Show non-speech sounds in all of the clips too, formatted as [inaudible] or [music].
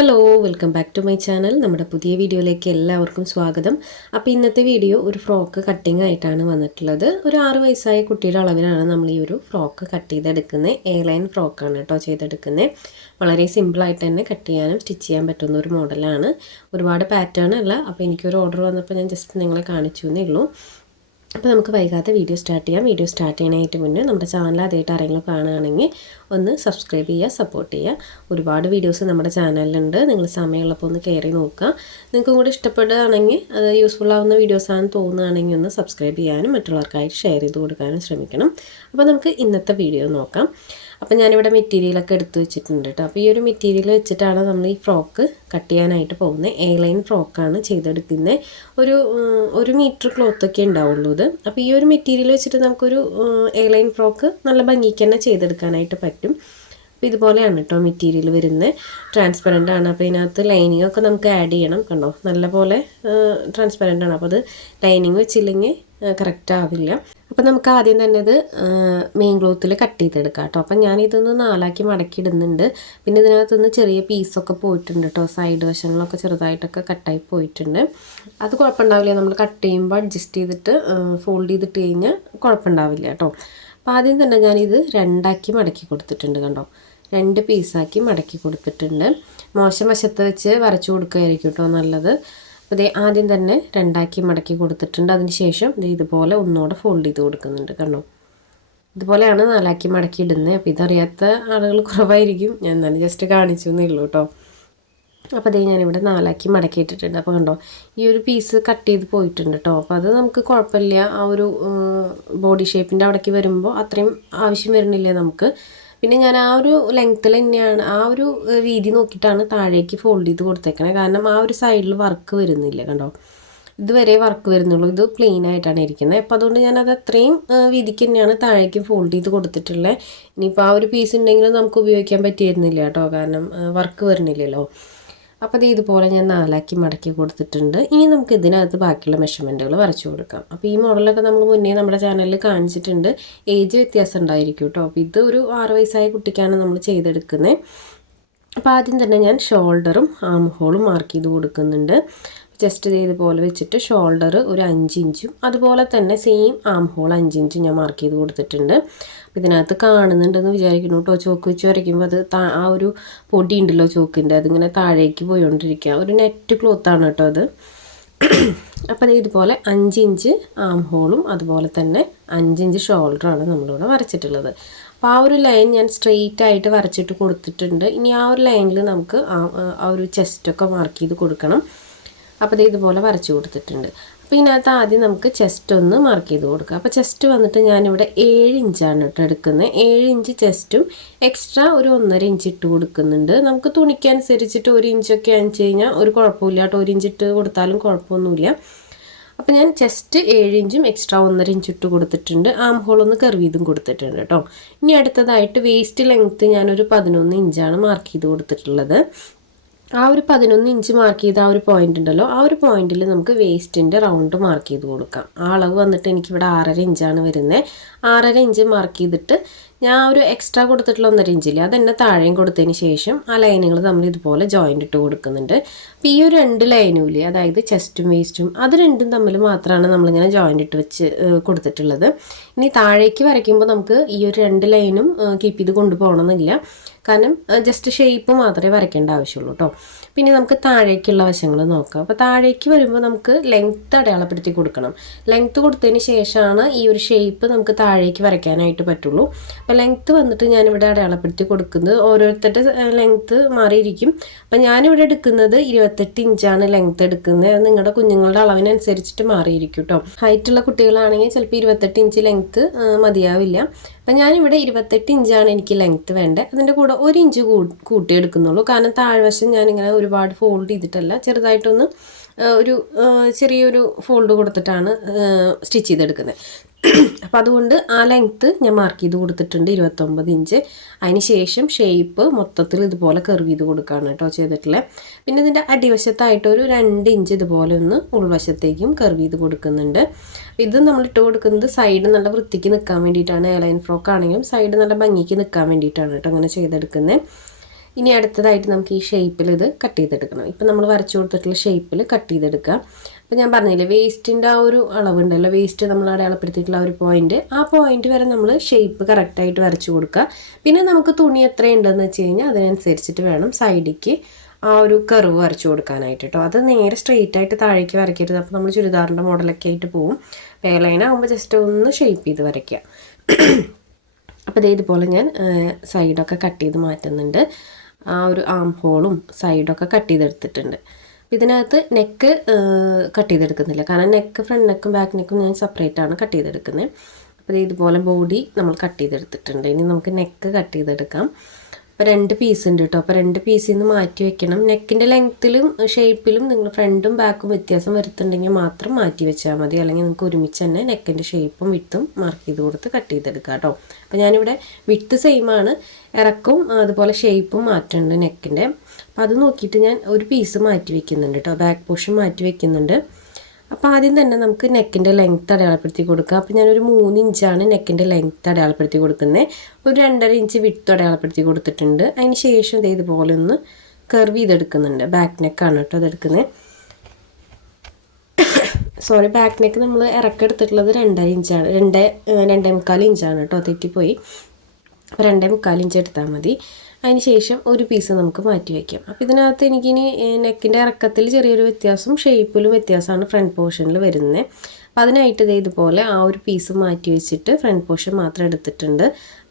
Hello welcome back to my channel നമ്മുടെ പുതിയ വീഡിയോയിലേക്ക് എല്ലാവർക്കും സ്വാഗതം. അപ്പോൾ ഇന്നത്തെ വീഡിയോ ഒരു ഫ്രോക്ക് കട്ടിംഗ് ആയിട്ടാണ് വന്നിട്ടുള്ളത്. ഒരു ആറ് വയസ്സായ കുട്ടിയുടെ അളവിലാണ് നമ്മൾ ഈ ഒരു ഫ്രോക്ക് കട്ട് ചെയ്തെടുക്കുന്നത്. എ ലൈൻ ഫ്രോക്കാണ് കേട്ടോ ചെയ്തെടുക്കുന്നത്. വളരെ സിമ്പിളായിട്ട് തന്നെ കട്ട് ചെയ്യാനും സ്റ്റിച്ച് ചെയ്യാൻ പറ്റുന്ന ഒരു മോഡലാണ് ഒരുപാട് പാറ്റേൺ അല്ല. അപ്പോൾ എനിക്കൊരു ഓർഡർ വന്നപ്പോൾ ഞാൻ ജസ്റ്റ് നിങ്ങളെ കാണിച്ചു എന്നേ ഉള്ളൂ. അപ്പോൾ നമുക്ക് വൈകാതെ വീഡിയോ സ്റ്റാർട്ട് ചെയ്യാം. വീഡിയോ സ്റ്റാർട്ട് ചെയ്യണേറ്റ് മുന്നേ നമ്മുടെ ചാനൽ ആദ്യമായിട്ട് ആരെങ്കിലും കാണുകയാണെങ്കിൽ ഒന്ന് സബ്സ്ക്രൈബ് ചെയ്യുക സപ്പോർട്ട് ചെയ്യുക. ഒരുപാട് വീഡിയോസ് നമ്മുടെ ചാനലിലുണ്ട്. നിങ്ങൾ സമയമുള്ളപ്പോൾ ഒന്ന് കയറി നോക്കുക. നിങ്ങൾക്കും കൂടി ഇഷ്ടപ്പെടുകയാണെങ്കിൽ അത് യൂസ്ഫുൾ ആവുന്ന വീഡിയോസാണെന്ന് തോന്നുകയാണെങ്കിൽ ഒന്ന് സബ്സ്ക്രൈബ് ചെയ്യാനും മറ്റുള്ളവർക്കായിട്ട് ഷെയർ ചെയ്ത് കൊടുക്കാനും ശ്രമിക്കണം. അപ്പോൾ നമുക്ക് ഇന്നത്തെ വീഡിയോ നോക്കാം. അപ്പോൾ ഞാനിവിടെ മെറ്റീരിയലൊക്കെ എടുത്ത് വെച്ചിട്ടുണ്ട് കേട്ടോ അപ്പോൾ ഈ ഒരു മെറ്റീരിയൽ വെച്ചിട്ടാണ് നമ്മൾ ഈ ഫ്രോക്ക് കട്ട് ചെയ്യാനായിട്ട് പോകുന്നത് എ ലൈൻ ഫ്രോക്കാണ് ചെയ്തെടുക്കുന്നത് ഒരു ഒരു മീറ്റർ ക്ലോത്തൊക്കെ ഉണ്ടാവുള്ളൂ ഇത്. അപ്പോൾ ഈ ഒരു മെറ്റീരിയൽ വെച്ചിട്ട് നമുക്കൊരു എ ലൈൻ ഫ്രോക്ക് നല്ല ഭംഗിക്ക് തന്നെ ചെയ്തെടുക്കാനായിട്ട് പറ്റും. അപ്പോൾ ഇതുപോലെയാണ് കേട്ടോ മെറ്റീരിയൽ വരുന്നത് ട്രാൻസ്പെറന്റ് ആണ്. അപ്പോൾ ഇതിനകത്ത് ലൈനിങ് ഒക്കെ നമുക്ക് ആഡ് ചെയ്യണം. കണ്ടോ? നല്ല പോലെ ട്രാൻസ്പെറന്റ് ആണ്. അപ്പോൾ അത് ലൈനിങ് വെച്ചില്ലെങ്കിൽ കറക്റ്റ് ആവില്ല. അപ്പോൾ നമുക്ക് ആദ്യം തന്നെ ഇത് മെയിൻ ക്ലോത്തിൽ കട്ട് ചെയ്തെടുക്കാം കേട്ടോ അപ്പം ഞാനിതൊന്ന് നാലാക്കി മടക്കി ഇടുന്നുണ്ട് പിന്നെ ഇതിനകത്തുനിന്ന് ചെറിയ പീസൊക്കെ പോയിട്ടുണ്ട് കേട്ടോ സൈഡ് വശങ്ങളൊക്കെ ചെറുതായിട്ടൊക്കെ കട്ടായി പോയിട്ടുണ്ട്. അത് കുഴപ്പമുണ്ടാവില്ല. നമ്മൾ കട്ട് ചെയ്യുമ്പോൾ അഡ്ജസ്റ്റ് ചെയ്തിട്ട് ഫോൾഡ് ചെയ്തിട്ട് കഴിഞ്ഞാൽ കുഴപ്പമുണ്ടാവില്ല കേട്ടോ അപ്പോൾ ആദ്യം തന്നെ ഞാനിത് രണ്ടാക്കി മടക്കി കൊടുത്തിട്ടുണ്ട് കണ്ടോ. രണ്ട് പീസാക്കി മടക്കി കൊടുത്തിട്ടുണ്ട്. മോശം വശത്ത് വെച്ച് വരച്ചു കൊടുക്കുകയായിരിക്കും കേട്ടോ നല്ലത്. അപ്പോൾ ആദ്യം തന്നെ രണ്ടാക്കി മടക്കി കൊടുത്തിട്ടുണ്ട്. അതിന് ശേഷം ഇത് ഇതുപോലെ ഒന്നുകൂടെ ഫോൾഡ് ചെയ്ത് കൊടുക്കുന്നുണ്ട് കണ്ടോ? ഇതുപോലെയാണ് നാലാക്കി മടക്കി ഇടുന്നത്. അപ്പോൾ ഇതറിയാത്ത ആളുകൾ കുറവായിരിക്കും. ഞാൻ എന്നാലും ജസ്റ്റ് കാണിച്ചു എന്നേ ഉള്ളൂ കേട്ടോ. അപ്പോൾ അതേ ഞാനിവിടെ നാലാക്കി മടക്കി ഇട്ടിട്ടുണ്ട് അപ്പോൾ കണ്ടോ ഈ ഒരു പീസ് കട്ട് ചെയ്ത് പോയിട്ടുണ്ട് കേട്ടോ. അപ്പോൾ അത് നമുക്ക് കുഴപ്പമില്ല. ആ ഒരു ബോഡി ഷേപ്പിന്റെ അവിടേക്ക് വരുമ്പോൾ അത്രയും ആവശ്യം വരുന്നില്ലേ നമുക്ക്? പിന്നെ ഞാൻ ആ ഒരു ലെങ്ത്തിൽ തന്നെയാണ് ആ ഒരു രീതി നോക്കിയിട്ടാണ് താഴേക്ക് ഫോൾഡ് ചെയ്ത് കൊടുത്തേക്കണേ. കാരണം ആ ഒരു സൈഡിൽ വർക്ക് വരുന്നില്ല കണ്ടോ? ഇതുവരെ വർക്ക് വരുന്നുള്ളൂ. ഇത് പ്ലെയിൻ ആയിട്ടാണ് ഇരിക്കുന്നത്. അപ്പോൾ അതുകൊണ്ട് ഞാനത് അത്രയും വീതിക്ക് തന്നെയാണ് താഴേക്ക് ഫോൾഡ് ചെയ്ത് കൊടുത്തിട്ടുള്ളത്. ഇനിയിപ്പോൾ ആ ഒരു പീസ് ഉണ്ടെങ്കിലും നമുക്ക് ഉപയോഗിക്കാൻ പറ്റിയിരുന്നില്ല കേട്ടോ. കാരണം വർക്ക് വരുന്നില്ലല്ലോ. അപ്പോൾ ഇത് ഇതുപോലെ ഞാൻ നാലാക്കി മടക്കി കൊടുത്തിട്ടുണ്ട്. ഇനി നമുക്ക് ഇതിനകത്ത് ബാക്കിയുള്ള മെഷർമെന്റുകൾ വരച്ചു കൊടുക്കാം. അപ്പോൾ ഈ മോഡലൊക്കെ നമ്മൾ മുന്നേ നമ്മുടെ ചാനലിൽ കാണിച്ചിട്ടുണ്ട്. ഏജ് വ്യത്യാസം ഉണ്ടായിരിക്കും കേട്ടോ അപ്പോൾ ഇത് ഒരു ആറ് വയസ്സായ കുട്ടിക്കാണ് നമ്മൾ ചെയ്തെടുക്കുന്നത് അപ്പോൾ ആദ്യം തന്നെ ഞാൻ ഷോൾഡറും ആം ഹോളും മാർക്ക് ചെയ്ത് കൊടുക്കുന്നുണ്ട്. ജസ്റ്റ് ഇതേപോലെ വെച്ചിട്ട് ഷോൾഡർ ഒരു അഞ്ച് ഇഞ്ചും അതുപോലെ തന്നെ സെയിം ആം ഹോൾ അഞ്ച് ഇഞ്ചും ഞാൻ മാർക്ക് ചെയ്ത് കൊടുത്തിട്ടുണ്ട്. ഇതിനകത്ത് കാണുന്നുണ്ടെന്ന് വിചാരിക്കുന്നു കേട്ടോ. ചോക്ക് വെച്ച് വരയ്ക്കുമ്പോൾ അത് ആ ഒരു പൊടി ഉണ്ടല്ലോ ചോക്കിന്റെ അതിങ്ങനെ താഴേക്ക് പോയിക്കൊണ്ടിരിക്കുക ഒരു നെറ്റ് ക്ലോത്താണ് കേട്ടോ അത്. അപ്പോൾ ഇതുപോലെ അഞ്ച് ഇഞ്ച് ആം ഹോളും അതുപോലെ തന്നെ അഞ്ചിഞ്ച് ഷോൾഡറാണ് നമ്മളിവിടെ വരച്ചിട്ടുള്ളത്. അപ്പോൾ ആ ഒരു ലൈൻ ഞാൻ സ്ട്രെയിറ്റ് ആയിട്ട് വരച്ചിട്ട് കൊടുത്തിട്ടുണ്ട്. ഇനി ആ ഒരു ലൈനിൽ നമുക്ക് ആ ഒരു ചെസ്റ്റൊക്കെ മാർക്ക് ചെയ്ത് കൊടുക്കണം. അപ്പോൾ ഇത് ഇതുപോലെ വരച്ച് കൊടുത്തിട്ടുണ്ട്. അപ്പോൾ ഇതിനകത്ത് ആദ്യം നമുക്ക് ചെസ്റ്റ് ഒന്ന് മാർക്ക് ചെയ്ത് കൊടുക്കുക അപ്പോൾ ചെസ്റ്റ് വന്നിട്ട് ഞാനിവിടെ ഏഴ് ഇഞ്ചാണ് കേട്ടോ എടുക്കുന്നത് ഏഴ് ഇഞ്ച് ചെസ്റ്റും എക്സ്ട്രാ ഒരു ഒന്നര ഇഞ്ച് ഇട്ട് കൊടുക്കുന്നുണ്ട്. നമുക്ക് തുണിക്കനുസരിച്ചിട്ട് ഒരു ഇഞ്ചൊക്കെ അണിച്ച് കഴിഞ്ഞാൽ ഒരു കുഴപ്പമില്ല കേട്ടോ ഒരു ഇഞ്ച് ഇട്ട് കൊടുത്താലും കുഴപ്പമൊന്നുമില്ല. അപ്പോൾ ഞാൻ ചെസ്റ്റ് ഏഴ് ഇഞ്ചും എക്സ്ട്രാ ഒന്നര ഇഞ്ച് ഇട്ട് കൊടുത്തിട്ടുണ്ട്. ആം ഹോൾ ഒന്ന് കർവ് ചെയ്തും കൊടുത്തിട്ടുണ്ട് കേട്ടോ ഇനി അടുത്തതായിട്ട് വേസ്റ്റ് ലെങ്ത്ത് ഞാനൊരു പതിനൊന്ന് ഇഞ്ചാണ് മാർക്ക് ചെയ്ത് കൊടുത്തിട്ടുള്ളത്. ആ ഒരു പതിനൊന്ന് ഇഞ്ച് മാർക്ക് ചെയ്ത ആ ഒരു പോയിന്റ് ഉണ്ടല്ലോ ആ ഒരു പോയിന്റിൽ നമുക്ക് വേസ്റ്റിന്റെ റൗണ്ട് മാർക്ക് ചെയ്ത് കൊടുക്കാം. ആ അളവ് വന്നിട്ട് എനിക്കിവിടെ ആറര ഇഞ്ചാണ് വരുന്നത് ആറര ഇഞ്ച് മാർക്ക് ചെയ്തിട്ട് ഞാൻ ഒരു എക്സ്ട്രാ കൊടുത്തിട്ടുള്ള ഒന്നര ഇഞ്ചില്ല അതെന്നെ താഴെയും കൊടുത്തതിന് ശേഷം ആ ലൈനുകൾ നമ്മൾ ഇതുപോലെ ജോയിന്റ് ഇട്ട് കൊടുക്കുന്നുണ്ട്. അപ്പോൾ ഈ ഒരു രണ്ട് ലൈനും അതായത് ചെസ്റ്റും വേസ്റ്റും അത് രണ്ടും തമ്മിൽ മാത്രമാണ് നമ്മളിങ്ങനെ ജോയിന്റ് ഇട്ട് വെച്ച് കൊടുത്തിട്ടുള്ളത്. ഇനി താഴേക്ക് വരയ്ക്കുമ്പോൾ നമുക്ക് ഈ ഒരു രണ്ട് ലൈനും കീപ്പ് ചെയ്ത് കൊണ്ടുപോകണമെന്നില്ല കാരണം ജസ്റ്റ് ഷേപ്പ് മാത്രമേ വരയ്ക്കേണ്ട ആവശ്യമുള്ളൂ കേട്ടോ പിന്നെ നമുക്ക് താഴേക്കുള്ള വശങ്ങൾ നോക്കാം. അപ്പോൾ താഴേക്ക് വരുമ്പോൾ നമുക്ക് ലെങ്ത്ത് അടയാളപ്പെടുത്തി കൊടുക്കണം. ലെങ്ത്ത് കൊടുത്തതിന് ശേഷമാണ് ഈ ഒരു ഷേപ്പ് നമുക്ക് താഴേക്ക് വരയ്ക്കാനായിട്ട് പറ്റുള്ളൂ. അപ്പോൾ ലെങ്ത്ത് വന്നിട്ട് ഞാനിവിടെ അടയാളപ്പെടുത്തി കൊടുക്കുന്നത് ഓരോരുത്തരുടെ ലെങ്ത്ത് മാറിയിരിക്കും. അപ്പോൾ ഞാനിവിടെ എടുക്കുന്നത് ഇരുപത്തെട്ട് ഇഞ്ചാണ് ലെങ്ത്ത് എടുക്കുന്നത്. നിങ്ങളുടെ കുഞ്ഞുങ്ങളുടെ അളവിനനുസരിച്ചിട്ട് മാറിയിരിക്കും കേട്ടോ ഹൈറ്റുള്ള കുട്ടികളാണെങ്കിൽ ചിലപ്പോൾ ഇരുപത്തെട്ട് ഇഞ്ച് ലെങ്ത്ത് മതിയാവില്ല. അപ്പം ഞാനിവിടെ ഇരുപത്തെട്ട് ഇഞ്ചാണ് എനിക്ക് ലെങ്ത് വേണ്ടത് അതിന്റെ കൂടെ ഒരു ഇഞ്ച് കൂട്ടി കൂട്ടിയെടുക്കുന്നുള്ളൂ. കാരണം താഴ്വശം ഞാനിങ്ങനെ ഒരുപാട് ഫോൾഡ് ചെയ്തിട്ടല്ല. ചെറുതായിട്ടൊന്ന് ഒരു ചെറിയൊരു ഫോൾഡ് കൊടുത്തിട്ടാണ് സ്റ്റിച്ച് ചെയ്തെടുക്കുന്നത്. അപ്പം അതുകൊണ്ട് ആ ലെങ്ത്ത് ഞാൻ മാർക്ക് ചെയ്ത് കൊടുത്തിട്ടുണ്ട് ഇരുപത്തൊമ്പത് ഇഞ്ച് അതിന് ശേഷം ഷേപ്പ് മൊത്തത്തിൽ ഇതുപോലെ കർവ് ചെയ്ത് കൊടുക്കുകയാണ് കേട്ടോ ചെയ്തിട്ടുള്ളത് പിന്നെ ഇതിന്റെ അടിവശത്തായിട്ട് ഒരു രണ്ട് ഇഞ്ച് ഇതുപോലെ ഒന്ന് ഉൾവശത്തേക്കും കർവ് ചെയ്ത് കൊടുക്കുന്നുണ്ട്. ഇത് നമ്മൾ ഇട്ട് കൊടുക്കുന്നത് സൈഡ് നല്ല വൃത്തിക്ക് നിൽക്കാൻ വേണ്ടിയിട്ടാണ്. എയർലൈൻ ഫ്രോക്ക് ആണെങ്കിലും സൈഡ് നല്ല ഭംഗിക്ക് നിൽക്കാൻ വേണ്ടിയിട്ടാണ് കേട്ടോ അങ്ങനെ ചെയ്തെടുക്കുന്നത് ഇനി അടുത്തതായിട്ട് നമുക്ക് ഈ ഷേപ്പിൽ ഇത് കട്ട് ചെയ്തെടുക്കണം. ഇപ്പം നമ്മൾ വരച്ചു കൊടുത്തിട്ടുള്ള ഷേപ്പിൽ കട്ട് ചെയ്തെടുക്കുക അപ്പോൾ ഞാൻ പറഞ്ഞില്ലേ വേസ്റ്റിന്റെ ആ ഒരു അളവുണ്ടല്ലോ വേസ്റ്റ് നമ്മൾ അടയാളപ്പെടുത്തിയിട്ടുള്ള ഒരു പോയിന്റ് ആ പോയിന്റ് വരെ നമ്മൾ ഷേപ്പ് കറക്റ്റായിട്ട് വരച്ചു കൊടുക്കുക. പിന്നെ നമുക്ക് തുണി എത്രയുണ്ടെന്ന് വെച്ച് കഴിഞ്ഞാൽ അതിനനുസരിച്ചിട്ട് വേണം സൈഡിക്ക് ആ ഒരു കർവ് വരച്ചു കൊടുക്കാനായിട്ട് കേട്ടോ അത് നേരെ സ്ട്രെയിറ്റ് ആയിട്ട് താഴേക്ക് വരയ്ക്കരുത്. അപ്പോൾ നമ്മൾ ചുരിദാറിന്റെ മോഡലൊക്കെ ആയിട്ട് പോവും. പേലൈൻ ആകുമ്പോൾ ജസ്റ്റ് ഒന്ന് ഷേപ്പ് ചെയ്ത് വരയ്ക്കുക. അപ്പോൾ ഇതേ ഇതുപോലെ ഞാൻ സൈഡൊക്കെ കട്ട് ചെയ്ത് മാറ്റുന്നുണ്ട്. ആ ഒരു ആം ഹോളും സൈഡൊക്കെ കട്ട് ചെയ്തെടുത്തിട്ടുണ്ട്. ഇതിനകത്ത് നെക്ക് കട്ട് ചെയ്തെടുക്കുന്നില്ല. കാരണം നെക്ക് ഫ്രണ്ട് നെക്കും ബാക്ക് നെക്കും ഞാൻ സെപ്പറേറ്റ് ആണ് കട്ട് ചെയ്തെടുക്കുന്നത് അപ്പോൾ ഇതുപോലെ ബോഡി നമ്മൾ കട്ട് ചെയ്തെടുത്തിട്ടുണ്ട്. ഇനി നമുക്ക് നെക്ക് കട്ട് ചെയ്തെടുക്കാം. അപ്പോൾ രണ്ട് പീസ് ഉണ്ട് കേട്ടോ അപ്പോൾ രണ്ട് പീസിൽ നിന്ന് മാറ്റി വെക്കണം. നെക്കിന്റെ ലെങ്ത്തിലും ഷേപ്പിലും നിങ്ങൾ ഫ്രണ്ടും ബാക്കും വ്യത്യാസം വരുത്തുണ്ടെങ്കിൽ മാത്രം മാറ്റി വെച്ചാൽ മതി. അല്ലെങ്കിൽ നിങ്ങൾക്ക് ഒരുമിച്ച് തന്നെ നെക്കിന്റെ ഷേപ്പും വിട്ടും മാർക്ക് ചെയ്ത് കൊടുത്ത് കട്ട് ചെയ്തെടുക്കുക കേട്ടോ അപ്പോൾ ഞാനിവിടെ വിട്ട് സെയിമാണ് ഇറക്കും അതുപോലെ ഷേപ്പും മാറ്റുന്നുണ്ട് നെക്കിന്റെ അപ്പോൾ അത് നോക്കിയിട്ട് ഞാൻ ഒരു പീസ് മാറ്റി വെക്കുന്നുണ്ട് കേട്ടോ ബാക്ക് പോർഷൻ മാറ്റി വെക്കുന്നുണ്ട്. അപ്പോൾ ആദ്യം തന്നെ നമുക്ക് നെക്കിന്റെ ലെങ്ത്ത് അടയാളപ്പെടുത്തി കൊടുക്കുക അപ്പോൾ ഞാനൊരു മൂന്ന് ഇഞ്ചാണ് നെക്കിന്റെ ലെങ്ത്ത് അടയാളപ്പെടുത്തി കൊടുക്കുന്നത് ഒരു രണ്ടര ഇഞ്ച് വിട്ട് അടയാളപ്പെടുത്തി കൊടുത്തിട്ടുണ്ട്. അതിന് ശേഷം ഇത് ഇതുപോലെ ഒന്ന് കർവ് ചെയ്തെടുക്കുന്നുണ്ട്. ബാക്ക് നെക്കാണ് കേട്ടോ അതെടുക്കുന്നത് സോറി ബാക്ക് നെക്ക് നമ്മൾ ഇറക്കെടുത്തിട്ടുള്ളത് രണ്ടര ഇഞ്ചാണ് രണ്ട് രണ്ടേ മുക്കാൽ ഇഞ്ചാണ് കേട്ടോ. തെറ്റിപ്പോയി. അപ്പോൾ രണ്ടേ മുക്കാൽ ഇഞ്ച് എടുത്താൽ മതി. അതിന് ശേഷം ഒരു പീസ് നമുക്ക് മാറ്റി വയ്ക്കാം അപ്പോൾ ഇതിനകത്ത് എനിക്കിനി നെക്കിന്റെ ഇറക്കത്തിൽ ചെറിയൊരു വ്യത്യാസം ഷേപ്പിലും വ്യത്യാസമാണ് ഫ്രണ്ട് പോർഷനിൽ വരുന്നത് അപ്പോൾ അതിനായിട്ട് ഇത് ഇതുപോലെ ആ ഒരു പീസ് മാറ്റി വെച്ചിട്ട് ഫ്രണ്ട് പോർഷൻ മാത്രം എടുത്തിട്ടുണ്ട്.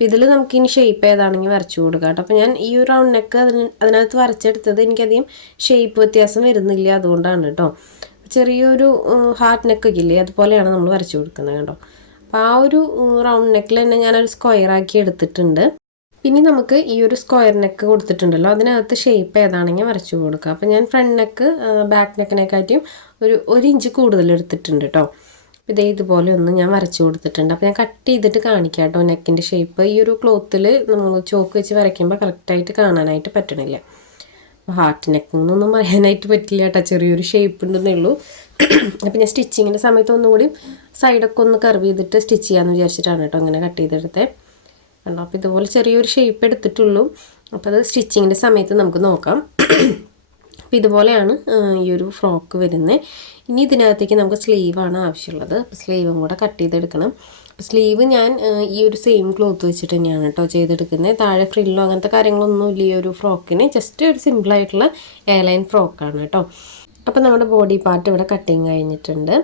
ഇതിൽ നമുക്കിനി ഷേപ്പ് ഏതാണെങ്കിൽ വരച്ചു കൊടുക്കാം കേട്ടോ. അപ്പോൾ ഞാൻ ഈ ഒരു റൗണ്ട് നെക്ക് അതിന് അതിനകത്ത് വരച്ചെടുത്തത് എനിക്കധികം ഷേപ്പ് വ്യത്യാസം വരുന്നില്ല അതുകൊണ്ടാണ് കേട്ടോ. ചെറിയൊരു ഹാർട്ട് നെക്കൊക്കെ ഇല്ലേ അതുപോലെയാണ് നമ്മൾ വരച്ചു കൊടുക്കുന്നത് കേട്ടോ. അപ്പോൾ ആ ഒരു റൗണ്ട് നെക്കിൽ തന്നെ ഞാനൊരു സ്ക്വയറാക്കി എടുത്തിട്ടുണ്ട്. പിന്നെ നമുക്ക് ഈ ഒരു സ്ക്വയർ നെക്ക് കൊടുത്തിട്ടുണ്ടല്ലോ അതിനകത്ത് ഷേപ്പ് ഏതാണെങ്കിൽ വരച്ചു കൊടുക്കുക അപ്പോൾ ഞാൻ ഫ്രണ്ട് നെക്ക് ബാക്ക് നെക്കിനെക്കാട്ടിയും ഒരു ഒരു ഇഞ്ച് കൂടുതൽ എടുത്തിട്ടുണ്ട് കേട്ടോ ഇതേ ഇതുപോലെ ഒന്ന് ഞാൻ വരച്ചു കൊടുത്തിട്ടുണ്ട്. അപ്പോൾ ഞാൻ കട്ട് ചെയ്തിട്ട് കാണിക്കാം കേട്ടോ നെക്കിന്റെ ഷേപ്പ് ഈ ഒരു ക്ലോത്തിൽ നമ്മൾ ചോക്ക് വെച്ച് വരയ്ക്കുമ്പോൾ കറക്റ്റായിട്ട് കാണാനായിട്ട് പറ്റണില്ല. അപ്പോൾ ഹാർട്ട് നെക്ക് എന്നൊന്നും പറയാനായിട്ട് പറ്റില്ല കേട്ടോ ചെറിയൊരു ഷേപ്പ് ഉണ്ടെന്നേ ഉള്ളൂ. [clears throat] അപ്പോൾ ഞാൻ സ്റ്റിച്ചിങ്ങിന്റെ സമയത്ത് ഒന്നുകൂടി സൈഡൊക്കെ ഒന്ന് കർവ് ചെയ്തിട്ട് സ്റ്റിച്ച് ചെയ്യാമെന്ന് വിചാരിച്ചിട്ടാണ് കേട്ടോ അങ്ങനെ കട്ട് ചെയ്തെടുത്തത് കണ്ടോ? അപ്പോൾ ഇതുപോലെ ചെറിയൊരു ഷേപ്പ് എടുത്തിട്ടുള്ളൂ. അപ്പോൾ അത് സ്റ്റിച്ചിങ്ങിന്റെ സമയത്ത് നമുക്ക് നോക്കാം. അപ്പോൾ ഇതുപോലെയാണ് ഈ ഒരു ഫ്രോക്ക് വരുന്നത് ഇനി ഇതിനകത്തേക്ക് നമുക്ക് സ്ലീവാണ് ആവശ്യമുള്ളത്. അപ്പോൾ സ്ലീവും കൂടെ കട്ട് ചെയ്തെടുക്കണം. സ്ലീവ് ഞാൻ ഈ ഒരു സെയിം ക്ലോത്ത് വെച്ചിട്ട് തന്നെയാണ് കേട്ടോ ചെയ്തെടുക്കുന്നത്. താഴെ ഫ്രില്ലോ അങ്ങനത്തെ കാര്യങ്ങളൊന്നുമില്ല ഈ ഒരു ഫ്രോക്കിന് ജസ്റ്റ് ഒരു സിമ്പിളായിട്ടുള്ള എയർലൈൻ ഫ്രോക്കാണ് കേട്ടോ അപ്പോൾ നമ്മുടെ ബോഡി പാർട്ട് ഇവിടെ കട്ടിങ് കഴിഞ്ഞിട്ടുണ്ട്.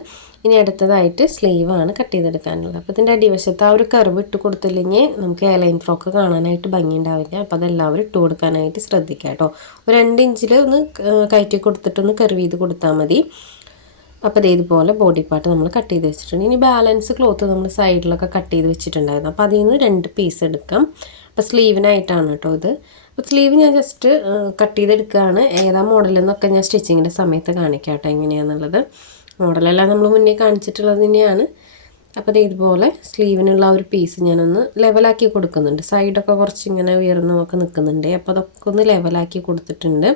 ഇനി അടുത്തതായിട്ട് സ്ലീവ് ആണ് കട്ട് ചെയ്തെടുക്കാനുള്ളത്. അപ്പോൾ ഇതിന്റെ അടിവശത്ത് ആ ഒരു കർവ് ഇട്ട് കൊടുത്തില്ലെങ്കിൽ നമുക്ക് എലൈൻ ഫ്രോക്ക് കാണാനായിട്ട് ഭംഗി ഉണ്ടാവില്ല അപ്പോൾ അതെല്ലാവരും ഇട്ട് കൊടുക്കാനായിട്ട് ശ്രദ്ധിക്കുക കേട്ടോ. ഒരു രണ്ട് ഇഞ്ചിൽ ഒന്ന് കയറ്റി കൊടുത്തിട്ടൊന്ന് കർവ് ചെയ്ത് കൊടുത്താൽ മതി. അപ്പോൾ അത് ഇതുപോലെ ബോഡി പാർട്ട് നമ്മൾ കട്ട് ചെയ്ത് വെച്ചിട്ടുണ്ട്. ഇനി ബാലൻസ് ക്ലോത്ത് നമ്മൾ സൈഡിലൊക്കെ കട്ട് ചെയ്ത് വെച്ചിട്ടുണ്ടായിരുന്നു. അപ്പോൾ അതിൽ നിന്ന് രണ്ട് പീസ് എടുക്കാം. അപ്പോൾ സ്ലീവിനായിട്ടാണ് കേട്ടോ ഇത്. അപ്പോൾ സ്ലീവ് ഞാൻ ജസ്റ്റ് കട്ട് ചെയ്തെടുക്കുകയാണ് ഏതാ മോഡലെന്നൊക്കെ ഞാൻ സ്റ്റിച്ചിങ്ങിന്റെ സമയത്ത് കാണിക്കാം കേട്ടോ എങ്ങനെയാണെന്നുള്ളത് മോഡലെല്ലാം നമ്മൾ മുന്നേ കാണിച്ചിട്ടുള്ളത് തന്നെയാണ്. അപ്പോൾ ഇതുപോലെ സ്ലീവിനുള്ള ഒരു പീസ് ഞാനൊന്ന് ലെവലാക്കി കൊടുക്കുന്നുണ്ട്. സൈഡൊക്കെ കുറച്ച് ഇങ്ങനെ ഉയർന്നൊക്കെ നിൽക്കുന്നുണ്ട് അപ്പോൾ അതൊക്കെ ഒന്ന് ലെവലാക്കി കൊടുത്തിട്ടുണ്ട്.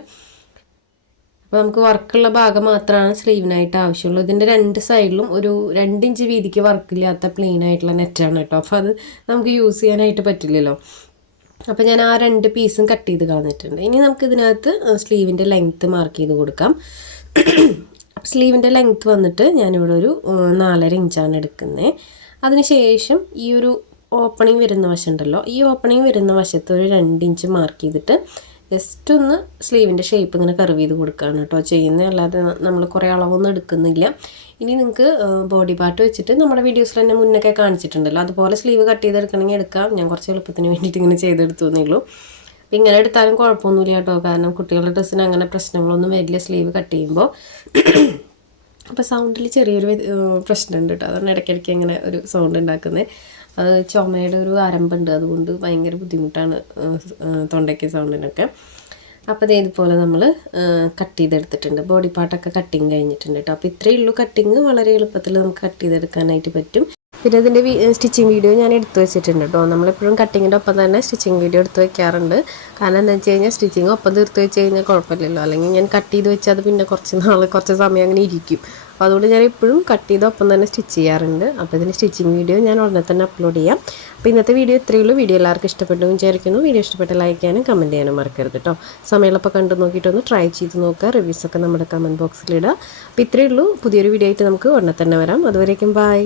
അപ്പോൾ നമുക്ക് വർക്കുള്ള ഭാഗം മാത്രമാണ് സ്ലീവിനായിട്ട് ആവശ്യമുള്ളൂ. ഇതിന്റെ രണ്ട് സൈഡിലും ഒരു രണ്ടിഞ്ച് വീതിക്ക് വർക്കില്ലാത്ത പ്ലെയിൻ ആയിട്ടുള്ള നെറ്റാണ് കേട്ടോ. അപ്പോൾ അത് നമുക്ക് യൂസ് ചെയ്യാനായിട്ട് പറ്റില്ലല്ലോ. അപ്പോൾ ഞാൻ ആ രണ്ട് പീസും കട്ട് ചെയ്ത് കളഞ്ഞിട്ടുണ്ട്. ഇനി നമുക്ക് ഇതിനകത്ത് സ്ലീവിന്റെ ലെങ്ത്ത് മാർക്ക് ചെയ്ത് കൊടുക്കാം. സ്ലീവിന്റെ ലെങ്ത് വന്നിട്ട് ഞാനിവിടെ ഒരു നാലര ഇഞ്ചാണ് എടുക്കുന്നത് അതിനുശേഷം ഈ ഒരു ഓപ്പണിംഗ് വരുന്ന വശം ഉണ്ടല്ലോ ഈ ഓപ്പണിംഗ് വരുന്ന വശത്ത് ഒരു രണ്ട് ഇഞ്ച് മാർക്ക് ചെയ്തിട്ട് ജസ്റ്റ് ഒന്ന് സ്ലീവിന്റെ ഷേപ്പ് ഇങ്ങനെ കർവ് ചെയ്ത് കൊടുക്കുകയാണ് കേട്ടോ ചെയ്യുന്നത്. അല്ലാതെ നമ്മൾ കുറേ അളവൊന്നും എടുക്കുന്നില്ല. ഇനി നിങ്ങൾക്ക് ബോഡി പാർട്ട് വെച്ചിട്ട് നമ്മുടെ വീഡിയോസിൽ തന്നെ മുന്നൊക്കെ കാണിച്ചിട്ടുണ്ടല്ലോ. അതുപോലെ സ്ലീവ് കട്ട് ചെയ്തെടുക്കണമെങ്കിൽ എടുക്കാം. ഞാൻ കുറച്ച് എളുപ്പത്തിന് വേണ്ടിയിട്ട് ഇങ്ങനെ ചെയ്തെടുത്തു എന്നേ ഉള്ളൂ. ഇങ്ങനെ എടുത്താലും കുഴപ്പമൊന്നുമില്ല കേട്ടോ. കാരണം കുട്ടികളുടെ ഡ്രസ്സിന് അങ്ങനെ പ്രശ്നങ്ങളൊന്നും വരില്ല. സ്ലീവ് കട്ട് ചെയ്യുമ്പോൾ അപ്പോൾ സൗണ്ടിൽ ചെറിയൊരു പ്രശ്നമുണ്ട് കേട്ടോ. അതാണ് ഇടയ്ക്കിടയ്ക്ക് അങ്ങനെ ഒരു സൗണ്ട് ഉണ്ടാക്കുന്നത് അത് ചുമയുടെ ഒരു ആരംഭമുണ്ട്. അതുകൊണ്ട് ഭയങ്കര ബുദ്ധിമുട്ടാണ് തൊണ്ടയ്ക്ക് സൗണ്ടിനൊക്കെ അപ്പോൾ അതേ ഇതുപോലെ നമ്മൾ കട്ട് ചെയ്തെടുത്തിട്ടുണ്ട്. ബോഡി പാർട്ടൊക്കെ കട്ടിങ് കഴിഞ്ഞിട്ടുണ്ട് കേട്ടോ. അപ്പോൾ ഇത്രയേ ഉള്ളൂ കട്ടിങ് വളരെ എളുപ്പത്തിൽ നമുക്ക് കട്ട് ചെയ്തെടുക്കാനായിട്ട് പറ്റും. പിന്നെ ഇതിന്റെ സ്റ്റിച്ചിങ് വീഡിയോ ഞാൻ എടുത്തു വെച്ചിട്ടുണ്ട് കേട്ടോ നമ്മളെപ്പോഴും കട്ടിങ്ങിന്റെ ഒപ്പം തന്നെ സ്റ്റിച്ചിങ് വീഡിയോ എടുത്ത് വെക്കാറുണ്ട്. കാരണം എന്താ വെച്ച് കഴിഞ്ഞാൽ സ്റ്റിച്ചിങ് ഒപ്പം തീർത്ത് വെച്ച് കഴിഞ്ഞാൽ കുഴപ്പമില്ലല്ലോ. അല്ലെങ്കിൽ ഞാൻ കട്ട് ചെയ്ത് വെച്ചാൽ അത് പിന്നെ കുറച്ച് നാൾ കുറച്ച് സമയം അങ്ങനെ ഇരിക്കും. അപ്പോൾ അതുകൊണ്ട് ഞാൻ എപ്പോഴും കട്ട് ചെയ്ത് ഒപ്പം തന്നെ സ്റ്റിച്ച് ചെയ്യാറുണ്ട്. അപ്പോൾ ഇതിന്റെ സ്റ്റിച്ചിങ് വീഡിയോ ഞാൻ ഉടനെ തന്നെ അപ്ലോഡ് ചെയ്യാം. അപ്പോൾ ഇന്നത്തെ വീഡിയോ ഇത്രയേ ഉള്ളൂ. വീഡിയോ എല്ലാവർക്കും ഇഷ്ടപ്പെട്ടു വിചാരിക്കുന്നു. വീഡിയോ ഇഷ്ടപ്പെട്ട ലൈക്ക് ചെയ്യാനും കമന്റ് ചെയ്യാനും മറക്കരുത് കേട്ടോ സമയമുള്ളപ്പോൾ കണ്ടു നോക്കിയിട്ടൊന്ന് ട്രൈ ചെയ്ത് നോക്കുക. റിവ്യൂസൊക്കെ നമ്മുടെ കമന്റ് ബോക്സിലിടുക അപ്പോൾ ഇത്രയേ ഉള്ളൂ. പുതിയൊരു വീഡിയോ ആയിട്ട് നമുക്ക് ഉടനെ തന്നെ വരാം. അതുവരേക്കും ബൈ